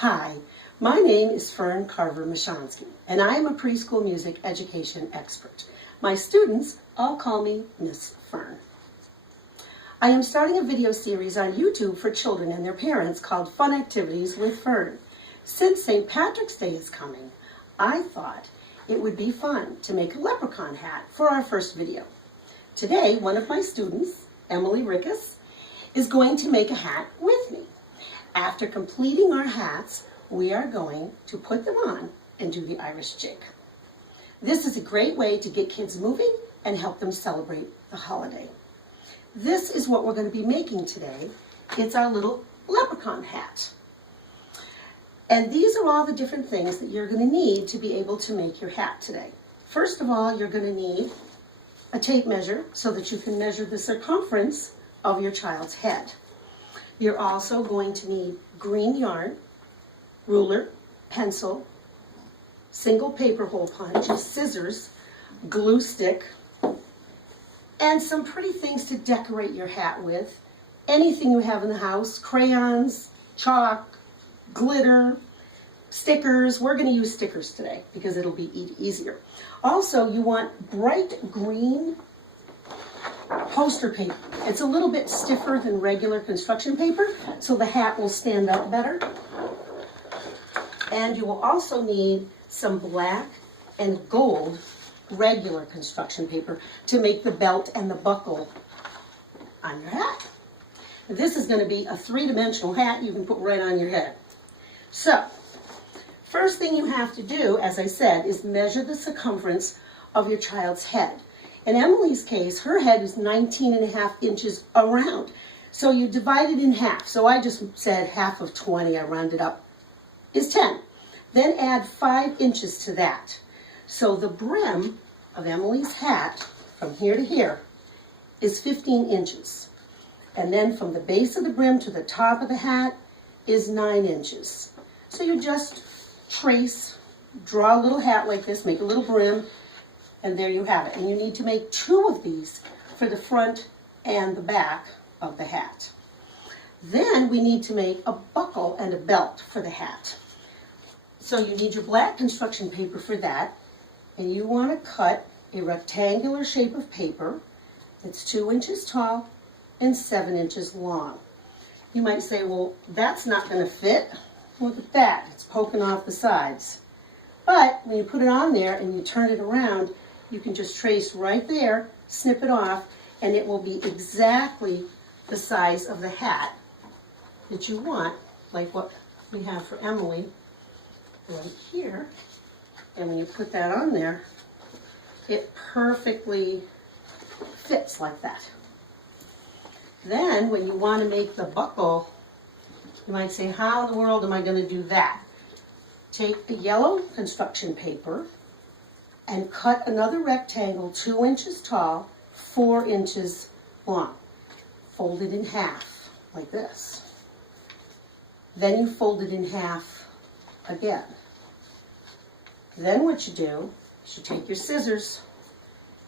Hi, my name is Fern Carver-Mashansky, and I am a preschool music education expert. My students all call me Miss Fern. I am starting a video series on YouTube for children and their parents called Fun Activities with Fern. Since St. Patrick's Day is coming, I thought it would be fun to make a leprechaun hat for our first video. Today, one of my students, Emily Rickus, is going to make a hat with me. After completing our hats, we are going to put them on and do the Irish jig. This is a great way to get kids moving and help them celebrate the holiday. This is what we're going to be making today. It's our little leprechaun hat. And these are all the different things that you're going to need to be able to make your hat today. First of all, you're going to need a tape measure so that you can measure the circumference of your child's head. You're also going to need green yarn, ruler, pencil, single paper hole punch, scissors, glue stick, and some pretty things to decorate your hat with. Anything you have in the house, crayons, chalk, glitter, stickers. We're going to use stickers today because it'll be easier. Also, you want bright green poster paper. It's a little bit stiffer than regular construction paper, so the hat will stand up better. And you will also need some black and gold regular construction paper to make the belt and the buckle on your hat. This is going to be a three-dimensional hat you can put right on your head. So, first thing you have to do, as I said, is measure the circumference of your child's head. In Emily's case, her head is 19.5 inches around. So you divide it in half. So I just said half of 20, I rounded up, is 10. Then add 5 inches to that. So the brim of Emily's hat, from here to here, is 15 inches. And then from the base of the brim to the top of the hat is 9 inches. So you just trace, draw a little hat like this, make a little brim, and there you have it. And you need to make 2 of these for the front and the back of the hat. Then we need to make a buckle and a belt for the hat. So you need your black construction paper for that. And you want to cut a rectangular shape of paper that's 2 inches tall and 7 inches long. You might say, well, that's not going to fit. Look at that, it's poking off the sides. But when you put it on there and you turn it around, you can just trace right there, snip it off, and it will be exactly the size of the hat that you want, like what we have for Emily right here. And when you put that on there, it perfectly fits like that. Then when you want to make the buckle, you might say, how in the world am I going to do that? Take the yellow construction paper and cut another rectangle 2 inches tall, 4 inches long. Fold it in half, like this. Then you fold it in half again. Then what you do is you take your scissors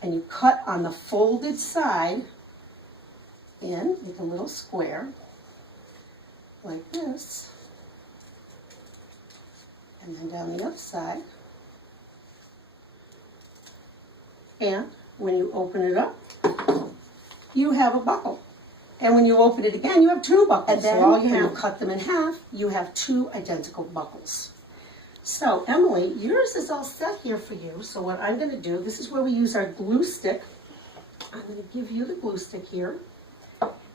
and you cut on the folded side in, make a little square, like this. And then down the other side. And when you open it up, you have a buckle. And when you open it again, you have 2 buckles. And then so all you have to cut them in half, you have 2 identical buckles. So Emily, yours is all set here for you. So what I'm going to do, this is where we use our glue stick. I'm going to give you the glue stick here.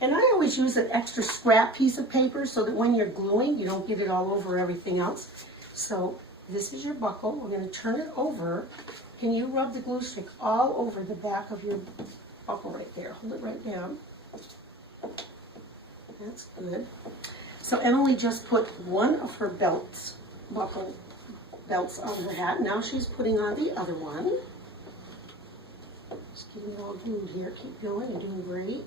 And I always use an extra scrap piece of paper so that when you're gluing, you don't get it all over everything else. So this is your buckle. We're going to turn it over. Can you rub the glue stick all over the back of your buckle right there? Hold it right down. That's good. So Emily just put one of her belts on her hat. Now she's putting on the other one. Just getting it all glued here. Keep going. You're doing great.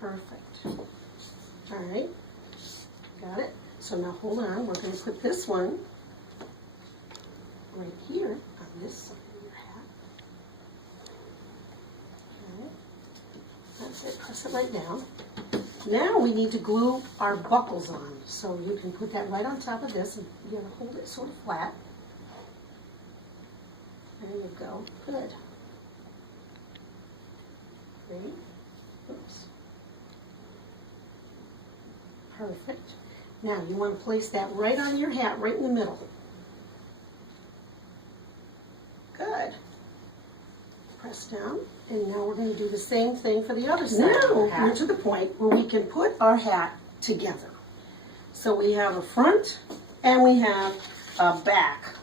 Perfect. All right. Got it. So now hold on. We're going to put this one right here on this side of your hat. Okay. That's it. Press it right down. Now we need to glue our buckles on. So you can put that right on top of this and you're gonna hold it sort of flat. There you go, good. Great, oops. Perfect. Now you want to place that right on your hat, right in the middle. Good. Press down, and now we're going to do the same thing for the other side. Now we're to the point where we can put our hat together. So we have a front and we have a back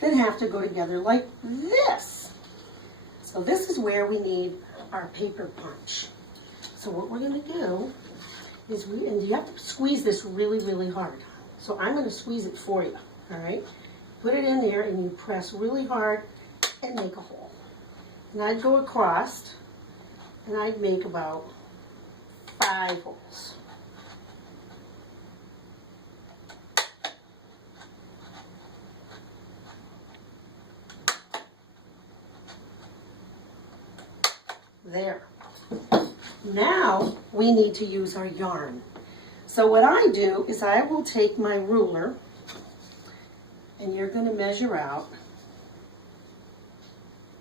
that have to go together like this. So this is where we need our paper punch. So what we're going to do is and you have to squeeze this really, really hard. So I'm going to squeeze it for you, all right? Put it in there and you press really hard and make a hole. And I'd go across and I'd make about 5 holes. There. Now we need to use our yarn. So what I do is I will take my ruler and you're going to measure out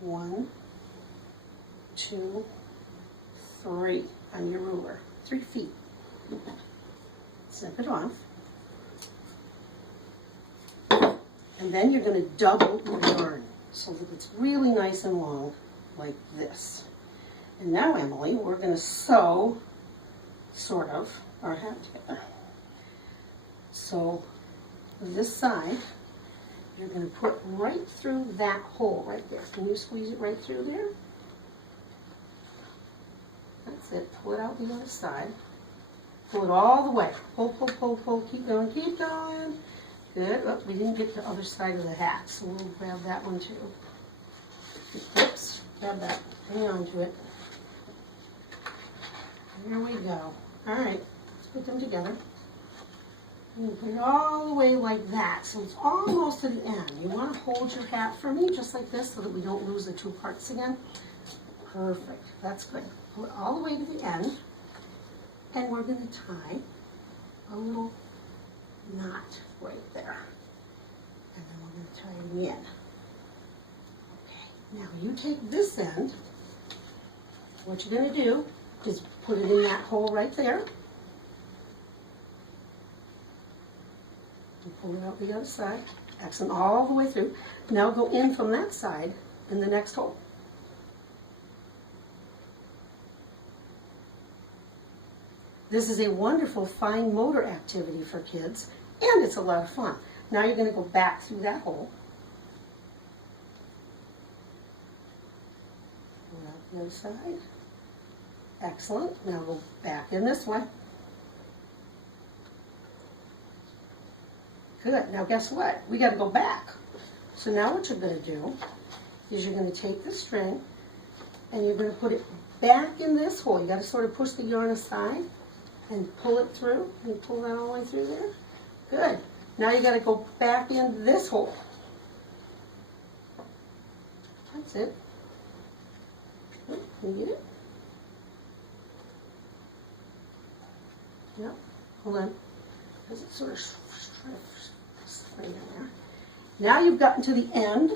1, 2, 3 on your ruler, 3 feet. Snip it off. And then you're going to double your yarn so that it's really nice and long like this. And now, Emily, we're going to sew, sort of, our hat together. So, this side, you're going to put right through that hole right there. Can you squeeze it right through there? That's it. Pull it out the other side. Pull it all the way. Pull, pull, pull, pull. Keep going, keep going. Good. Oh, we didn't get the other side of the hat, so we'll grab that one too. Oops. Grab that. Hang on to it. There we go. All right, let's put them together. You put it all the way like that, so it's almost to the end. You want to hold your hat for me, just like this, so that we don't lose the 2 parts again. Perfect. That's good. Pull it all the way to the end, and we're going to tie a little knot right there. And then we're going to tie it in. Okay. Now you take this end. What you're going to do is put it in that hole right there. And pull it out the other side. Accent all the way through. Now go in from that side in the next hole. This is a wonderful fine motor activity for kids, and it's a lot of fun. Now you're going to go back through that hole. Pull out the other side. Excellent. Now go back in this way. Good. Now guess what? We got to go back. So now what you're going to do is you're going to take the string and you're going to put it back in this hole. You got to sort of push the yarn aside and pull it through. Can you pull that all the way through there? Good. Now you got to go back in this hole. That's it. Can you get it? Yep. Hold on. Because it's sort of straight in there. Now you've gotten to the end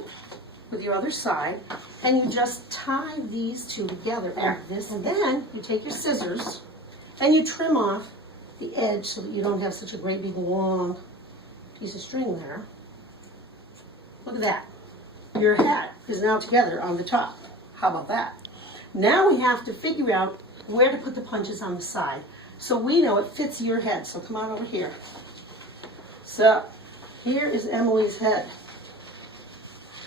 with your other side, and you just tie these two together like this, and then you take your scissors and you trim off the edge so that you don't have such a great big long piece of string there. Look at that. Your hat is now together on the top. How about that? Now we have to figure out where to put the punches on the side. So we know it fits your head, so come on over here. So here is Emily's head.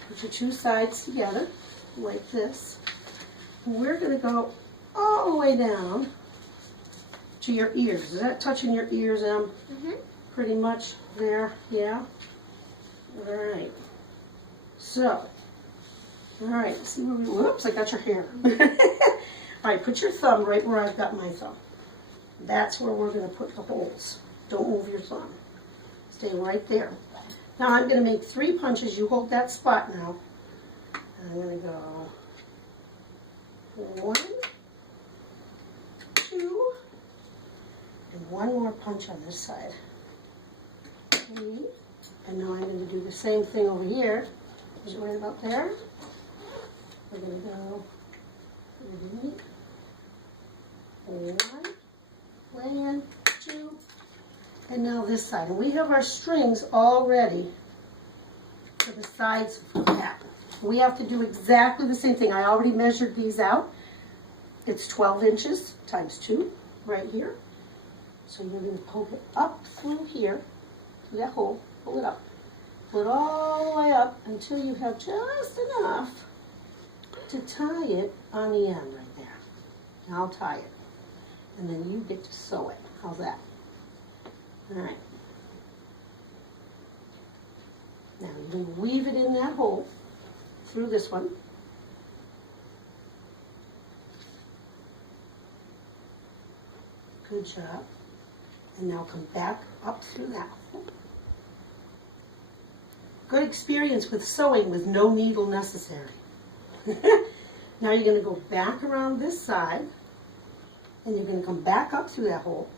Put your 2 sides together like this. We're going to go all the way down to your ears. Is that touching your ears, Em? Mm-hmm. Pretty much there, yeah? All right. So, all right, see where we, whoops, I got your hair. All right, put your thumb right where I've got my thumb. That's where we're going to put the holes. Don't move your thumb. Stay right there. Now I'm going to make 3 punches. You hold that spot now. And I'm going to go 1, 2, And one more punch on this side. Okay. And now I'm going to do the same thing over here. Is it right about there? We're going to go 3, 1, 2, and now this side. And we have our strings all ready for the sides of the hat. We have to do exactly the same thing. I already measured these out. It's 12 inches times 2 right here. So you're going to poke it up through here, through that hole, pull it up. Pull it all the way up until you have just enough to tie it on the end right there. And I'll tie it. And then you get to sew it. How's that? All right. Now you're going to weave it in that hole through this one. Good job. And now come back up through that hole. Good experience with sewing with no needle necessary. Now you're going to go back around this side, and you're going to come back up through that hole.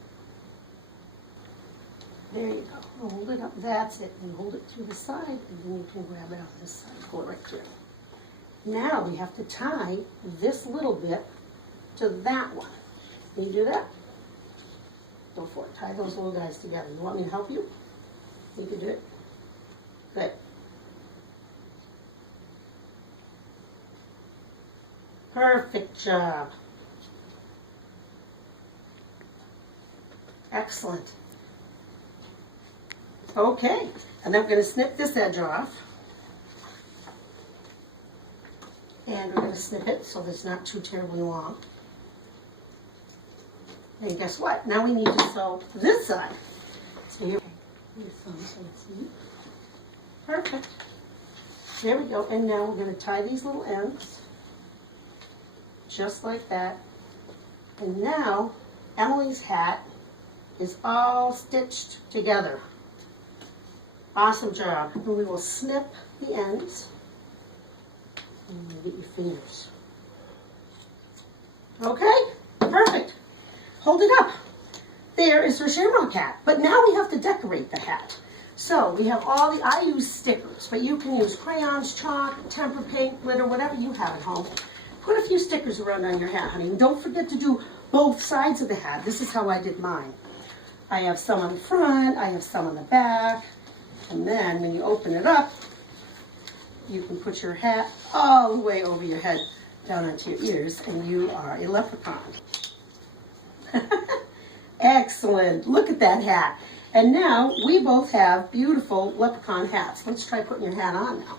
There you go. Hold it up. That's it. And hold it through the side, and then you can grab it on this side. Pull it right through. Now we have to tie this little bit to that one. Can you do that? Go for it. Tie those little guys together. You want me to help you? You can do it. Good. Perfect job. Excellent. Okay, and then we're going to snip this edge off. And we're going to snip it so that it's not too terribly long. And guess what? Now we need to sew this side. So here, see. Perfect. There we go. And now we're going to tie these little ends. Just like that. And now Emily's hat is all stitched together. Awesome job. And we will snip the ends. And you get your fingers. Okay, perfect. Hold it up. There is her shamrock hat. But now we have to decorate the hat. So we have all the, I use stickers, but you can use crayons, chalk, tempera paint, glitter, whatever you have at home. Put a few stickers around on your hat, honey. And don't forget to do both sides of the hat. This is how I did mine. I have some on the front, I have some on the back. And then when you open it up, you can put your hat all the way over your head, down onto your ears, and you are a leprechaun. Excellent. Look at that hat. And now we both have beautiful leprechaun hats. Let's try putting your hat on now.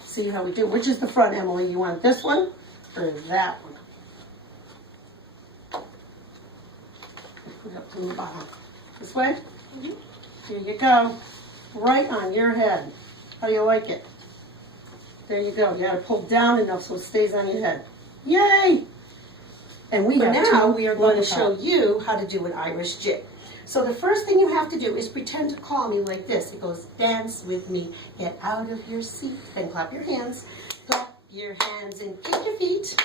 See how we do. Which is the front, Emily? You want this one or that one? Put it up to the bottom. This way? Here you go. Right on your head. How do you like it? There you go. You got to pull down enough so it stays on your head. Yay! And we are going to show you how to do an Irish jig. So the first thing you have to do is pretend to call me like this. It goes, dance with me, get out of your seat, then clap your hands. Clap your hands and kick your feet.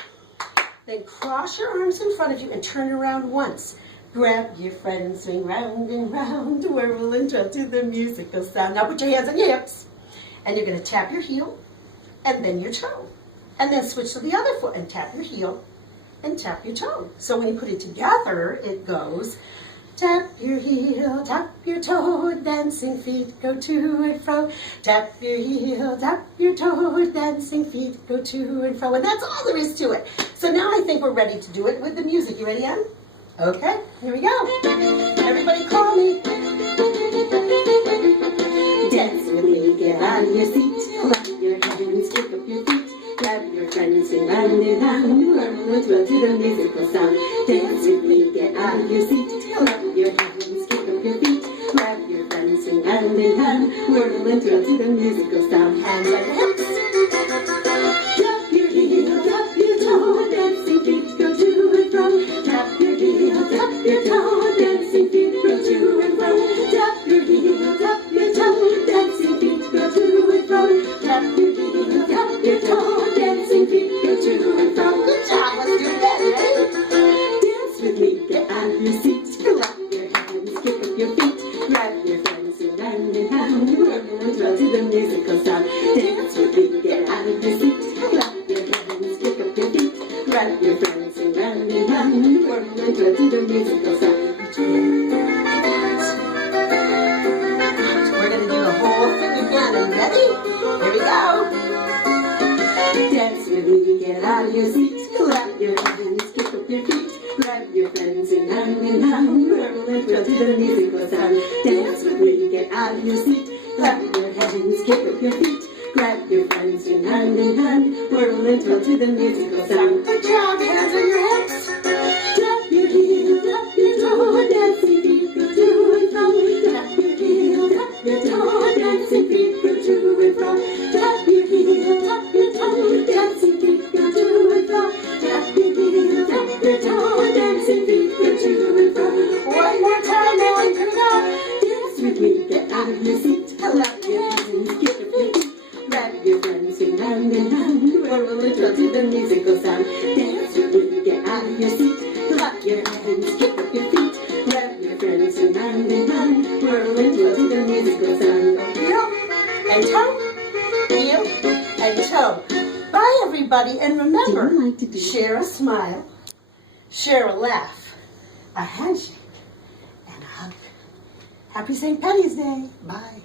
Then cross your arms in front of you and turn around once. Grab your friend and swing round and round, whirl and twirl to the musical sound. Now put your hands on your hips, and you're going to tap your heel, and then your toe. And then switch to the other foot and tap your heel, and tap your toe. So when you put it together, it goes, tap your heel, tap your toe, dancing feet go to and fro. Tap your heel, tap your toe, dancing feet go to and fro. And that's all there is to it. So now I think we're ready to do it with the music. You ready, Ann? Okay, here we go. Everybody call me. Dance with me, get out of your seat. Clap your hands, kick up your feet. Grab your friend and sing round and round. Whirl and twirl to the musical sound. Dance with me, get out of your seat. Clap your hands, kick up your feet. Grab your friend and sing round and round. Whirl and twirl to the musical sound. Hands on the hips. Tap your heel, tap your toe. Dancing feet go to and fro. Tap your heel, tap your toe. Dancing feet go to and fro. Tap your heel, tap your toe. Dancing feet go to and fro. Tap your heel, tap your toe. Dancing feet go to and fro. Good job. Let's do that. Ready? Dance with me. Get out of your seat. Clap your hands. your feet, grab your friends and hand in hand, whirl and twirl to the musical sound. Dance with me, get out of your seat, clap your hands, kick up your feet, grab your friends and hand in hand, whirl and twirl to the musical sound. We're going to do the whole thing again. Are you ready? Here we go. Dance with me, get out of your seat, clap your hands, kick up your feet, grab your friends and hand, whirl and twirl to the musical sound. Dance with me, get out of your seat, clap your hands, kick up your feet, grab your friends and hand, whirl and twirl to the musical sound. Good job. Hands on your hips. Tap your heel, tap your toe, dancing feet go to and fro. Tap your heel, tap your toe, dancing feet go to and fro. Tap your heel, tap your toe, dancing feet go to and fro. Tap your heel, tap your toe, dancing feet go to and fro. One more time, and here we go. Dance with me, get out of your seat, clap your hands, kick up your feet, grab your friends, sing hand in hand, whirl and twirl to the musical sound. Dance with me, get out of your seat, clap your hands, kick up your feet, grab your friends, sing hand in hand, whirl and twirl to the musical sound. Heel and toe. Heel and toe. Bye, everybody. And remember, Do you like to do share a smile, share a laugh, a handshake, and a hug. Happy St. Patty's Day. Bye.